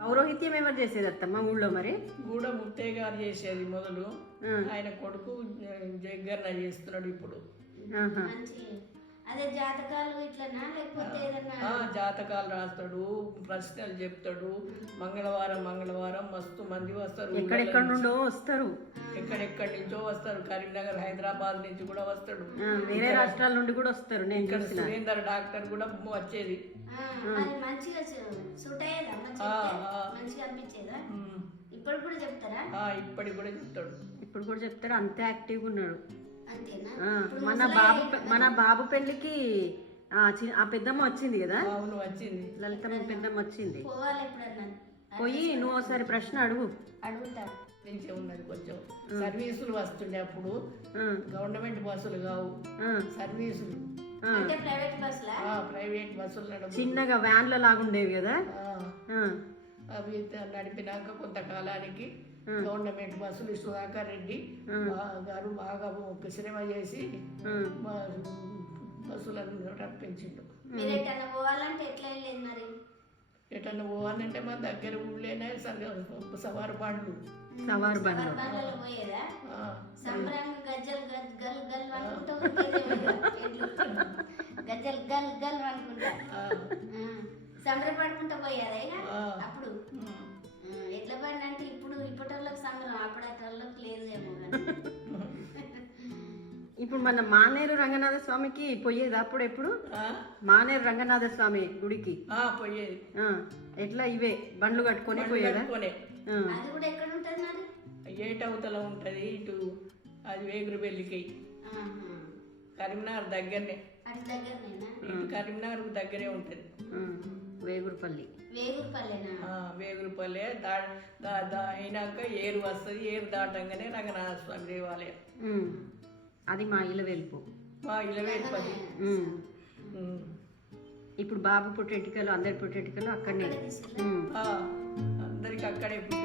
పౌరోహిత్యం ఎవరు చేసేది అత్తమ్మ ఊళ్ళో మరి? గూడ ముత్తయ్య గారు చేసేది మొదలు. ఆయన కొడుకు జగ్గన్న చేస్తున్నాడు ఇప్పుడు. ఆహా. మంచి అదే జాతకాలు ఇట్లనా లేకపోతే ఏదన్నా జాతకాలు రాస్తాడు, ప్రశ్నలు చెప్తాడు. మంగళవారం మంగళవారం మస్తు మంది వస్తారు, ఎక్కడెక్కడ నుండో వస్తారు, ఎక్కడెక్కడి నుంచో వస్తారు. కరీంనగర్, హైదరాబాద్ నుంచి కూడా వస్తాడు. వేరే రాష్ట్రాల నుండి కూడా వస్తారు. నేను ఇక్కడ సురేందర్ డాక్టర్ కూడా వచ్చేది. మరి మంచిగా సూట్ అయ్యేదా? మంచిగా అనిపించేదా? ఇప్పుడు కూడా చెప్తారా? ఇప్పటికి కూడా చెప్తాడు. ఇప్పుడు కూడా చెప్తాడు. అంతే యాక్టివ్గా ఉన్నాడు. అంతేనా? మన బాబు పెళ్లికి ఆ పెద్దమ్మ వచ్చింది కదా? అవును, వచ్చింది. లలితమ్మ పెద్దమ్మ వచ్చింది. పోవాలి ఎప్పుడన్నా పోయి నువ్వు ఒకసారి ప్రశ్న అడుగు. అడుగుతా. నుంచే ఉన్నది కొంచెం సర్వీసులు వస్తుండే అప్పుడు. గవర్నమెంట్ బస్సులు కావు, సర్వీసులు. అంటే ప్రైవేట్ బస్సులా? ప్రైవేట్ బస్సులు చిన్నగా వ్యాన్ల లాగుండేవి కదా. అవి నడిపినాక కొంతకాలానికి గవర్నమెంట్ బస్సులు సుధాకర్ రెడ్డి గారు బాగా శ్రమ చేసి బస్సులను రప్పించిండు. మీరు ఎటన్నా పోవాలంటే ఎట్లా వెళ్ళేది మరి? ఎటన్నా పోవాలంటే మా దగ్గర ఊళ్ళోనే సవారు బండ్లు. సవారు బండ్లు పోయేదా? సంబరంగా గజ్జలు గల్ గల్ అనుకుంటా ఉరికేదేమో. గజ్జలు గల్ గల్ అనుకుంటా సంబరపడుకుంటా పోయేదా ఇక అప్పుడు? ఎట్లా పడిన అంటే ఇప్పుడు ఇప్పటికి సంబరం, అప్పటికి లేదేమో. ఇప్పుడు మన మానేరు రంగనాథ స్వామికి పోయేది అప్పుడు ఎప్పుడు? మానేరు రంగనాథ స్వామి గుడికి పోయేది. ఎట్లా ఇవే బండ్లు కట్టుకొని పోయేదా? అది కూడా ఎక్కడ ఉంటది మరి? ఏటవతల ఉంటది ఇటు. అది వేగురుపల్లికి, కరీంనగర్ దగ్గరనే. అటు దగ్గరనేనా? ఇటు కరీంనగర్ దగ్గరే ఉంటది. వేగురుపల్లి. వేగురుపల్లేనా? వేగురుపల్లె అయినాక ఏరు వస్తుంది. ఏరు దాటంగానే రంగనాథ స్వామి దేవాలయం. అది మా ఇలవేల్పు. మా ఇలవేల్పల్లి. ఇప్పుడు బాబు పుట్టెంటికలు అందరి పుట్టెంటికలు అక్కడనే. అందరికి అక్కడే పుట్టి